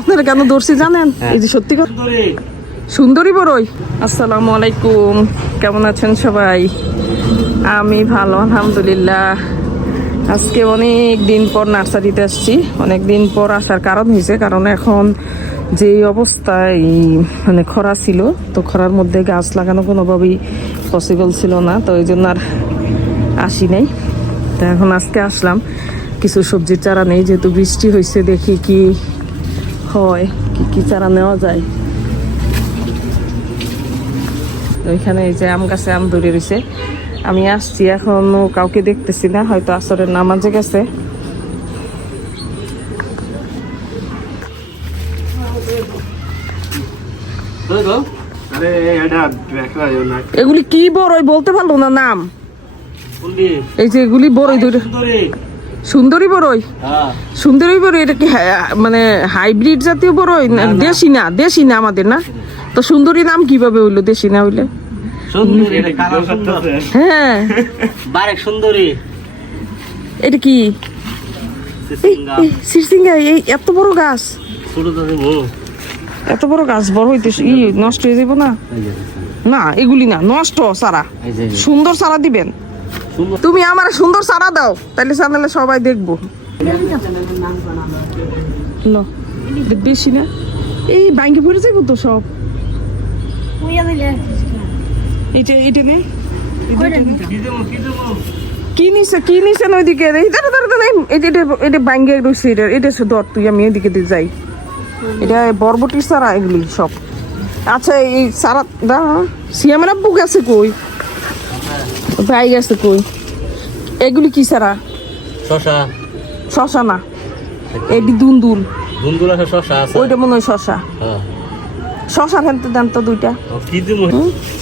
আপনারা কেন ধরছি জানেন? এই যে সত্যি কথা। সুন্দরী। বড়ই। আসসালামু আলাইকুম। কেমন আছেন সবাই? আমি ভালো আলহামদুলিল্লাহ। আজকে অনেক দিন পর নার্সারিতে আসছি। অনেক দিন পর আসার কারণ হয়েছে কারণ এখন যে অবস্থায় মানে খরা ছিল তো খরার মধ্যে গাছ লাগানো কোনোভাবেই পসিবল ছিল না তো এই জন্য আর আসি নাই। তো এখন আজকে আসলাম। কিছু সবজির চারা নেই যেহেতু বৃষ্টি হয়েছে দেখি কি হয় কি কি চারা নেওয়া যায়? ওইখানে এই যে আম গাছে আম ধরে রয়েছে। আমি আসছি এখনও কাউকে দেখতেছি না হয়তো আসরের নামাজে গেছে। এগুলি কি বড়ই বলতে পারল না নাম? এই যে এগুলি বড়ই ধরে সুন্দরী বড়ই হ্যাঁ। সুন্দরী বড়ই এটা কি হা- মানে হাইব্রিড জাতীয় বড়ই না দেশি না দেশি না আমাদের না? তো সুন্দরী নাম কীভাবে হইল দেশি না হইলে? সুন্দরী এটা কালার সুন্দর। হ্যাঁ। বারেক সুন্দরী। এটা কি? এই সিরসিঙ্গা এই এত বড় গাছ? এত বড় গাছ বড় হইতে ই নষ্ট হয়ে যাব না? না এগুলি না নষ্ট সারা। সুন্দর সারা দিবেন। তুমি আমার সুন্দর সারা দাও তাহলে চ্যানেলে সবাই দেখব। লো, বেশি না। এই ব্যাংকে পড়ে যাব তো সব। এটা এটা নে। কি নিছে কি নিছে ওইদিকে? এটা এটা এটা ব্যাংকে রয়েছে এটা এটা ধর তুই আমি এদিকে দিয়ে যাই। এটা বরবটির সারা এগুলি সব। আচ্ছা এই সারা দাঁড়া সিয়ামের আব্বু গেছে কই? ভাই গেছে কই? এগুলি কি সারা শশা। শশা না। এটি দুন্দুল। দুন্দুল আছে শশা আছে। ওইটা মনে হয় শশা। হ্যাঁ। শশা ফেলতে দেন তো দুইটা। ও, কি দেবো?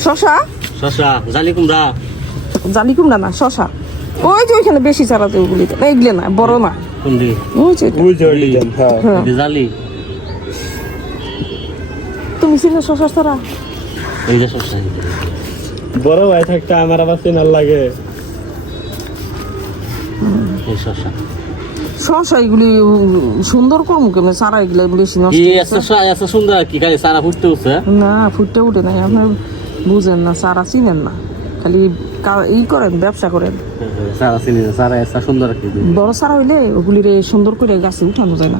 শশা? শশা জালি কুমড়া। জালি কুমড়া না শশা। ওই যে ওইখানে বেশি চারা যে ওগুলি। না এগুলি না বড় না। কুন্ডি ওই যে এটা। হ্যাঁ। এটা জালি। তুমি ছিলে শশা চারা? এই যে শশা। বড় ভাই থাকতে আমার আবার চেনার লাগে। শশা। শশা এগুলি সুন্দর করমু কেমন? সারা এগুলি বেশি নষ্ট কি হয়ে এত গেছে। স- এত সুন্দর। কি খালি সারা ফুটতে উঠছে না ফুটে উঠে নাই। আপনার বুঝেন না সারা চিনেন না। খালি ই করেন ব্যবসা করেন। সারা চিনি সারা এত সুন্দর কি। বড় সারা হইলে সুন্দর করে গাছে উঠানো যায় না।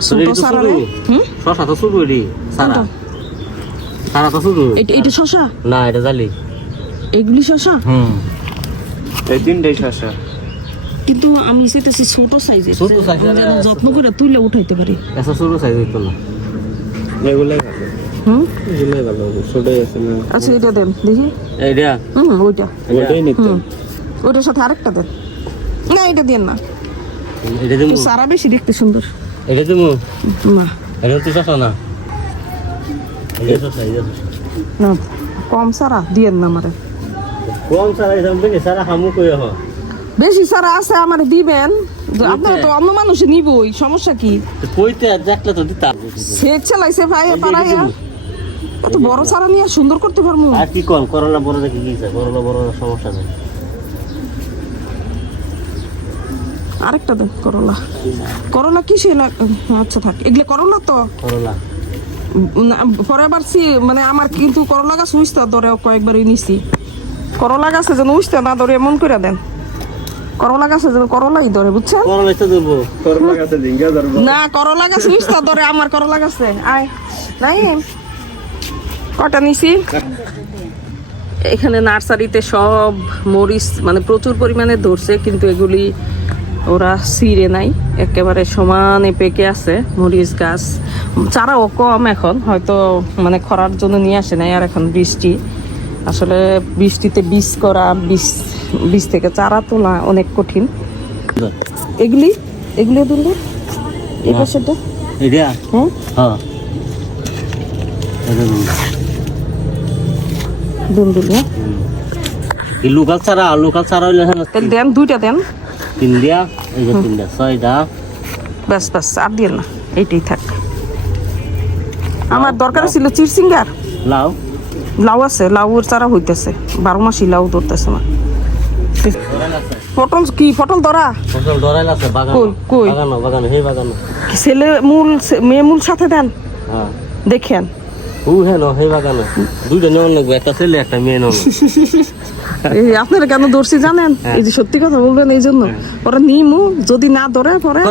ছোট সারা হুম? শশা তো শুরু সারা সারা তো? শুরু এটা এটা শশা? না এটা জালি। এগুলি শশা? হুম। এই তিনটাই শশা। কিন্তু আমি সেটাছি ছোট সাইজের ছোট যেন যত্ন করে তুলে উঠাইতে পারি। এত শুরু সাইজ হইতো না। এগুলাই ভালো। হুম? এগুলাই ভালো ছোটই আছে না? আচ্ছা এটা দেন দেখি। এইটা? হুম ওইটা। ওটাই নিতে। ওইটার সাথে আরেকটা দেন। না এটা দেন না। এটা দিমু তো সারা বেশি দেখতে সুন্দর। এটা দিমু না। এটা তো শশা না? না কম সারা দিয়েন না আমারে। কম সারা হামু কই হ বেশি সারা আছে আমারে দিবেন। আপনারা তো অন্য মানুষে নিবই সমস্যা কি? কইতে দেখলে তো দিতা সেট চালাইছে ভাই পাড়াইয়া এত বড় সারা নিয়ে সুন্দর করতে পারব আর কি কম করোনা বড় দেখি কি আছে করোনা বড় সমস্যা নেই। আরেকটা দেন করলা করলা কিসে আচ্ছা থাক এগুলো করলা তো? করোনা। বার সি- মানে আমার কিন্তু করলা গাছ উইস্তা ধরে কয়েকবারই নিছি। করলা গাছে যেন উইস্তা না ধরে এমন করে দেন। করলা গাছে যেন করলাই ধরে বুঝছেন? না করলা গাছ উইস্তা ধরে আমার করলা গাছে। আয় নাই কটা নিছি? এখানে নার্সারিতে সব মরিচ মানে প্রচুর পরিমাণে ধরছে কিন্তু এগুলি ওরা সিরে নাই একেবারে সমানে পেকে আছে মরিচ গাছ। চারাও কম এখন হয়তো মানে খরার জন্য নিয়ে আসে নাই আর এখন বৃষ্টি। আসলে বৃষ্টিতে বীজ করা বীজ বীজ থেকে চারা তোলা অনেক কঠিন। এগুলি? এগুলি দুটো এই পাশেরটা? এটা হ্যাঁ? হ্যাঁ। দুন্দুল হ্যাঁ লোকাল ছাড়া লোকাল হ্যাঁ তাহলে দেন দুইটা দেন। তিন দিয়া এই যে ছয়টা। ব্যাস ব্যাস আর দিয়ে না এইটাই থাক। আমার দরকার ছিল চিরসিঙ্গার। লাউ? লাউ আছে লাউর চারা হইতেছে। বারো মাসি লাউ ধরতেছে না পটল কি পটল ধরা? ফসল ডরাইল আছে বাগান। কই? বাগানো বাগানো বাগানো। ছেলে মূল মেয়ে মূল সাথে দেন। হ্যাঁ। দেখেন। ও হ্যাঁ হে বাগানে। দুইটা নেওয়ার লাগবে একটা ছেলে একটা মেয়ে নেওয়া এই আপনারা কেন দর্শি জানেন? এই যে সত্যি কথা বলবেন এই জন্য। ওরা নিমু যদি না ধরে পরে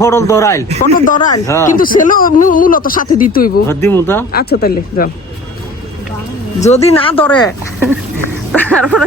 ফরল ধরাইল। ফরল ধরাই হ্যাঁ। কিন্তু ছেলে মূলত সাথে দিতেইব। দিমু তা। আচ্ছা তাহলে যাও। যদি না ধরে তারপরে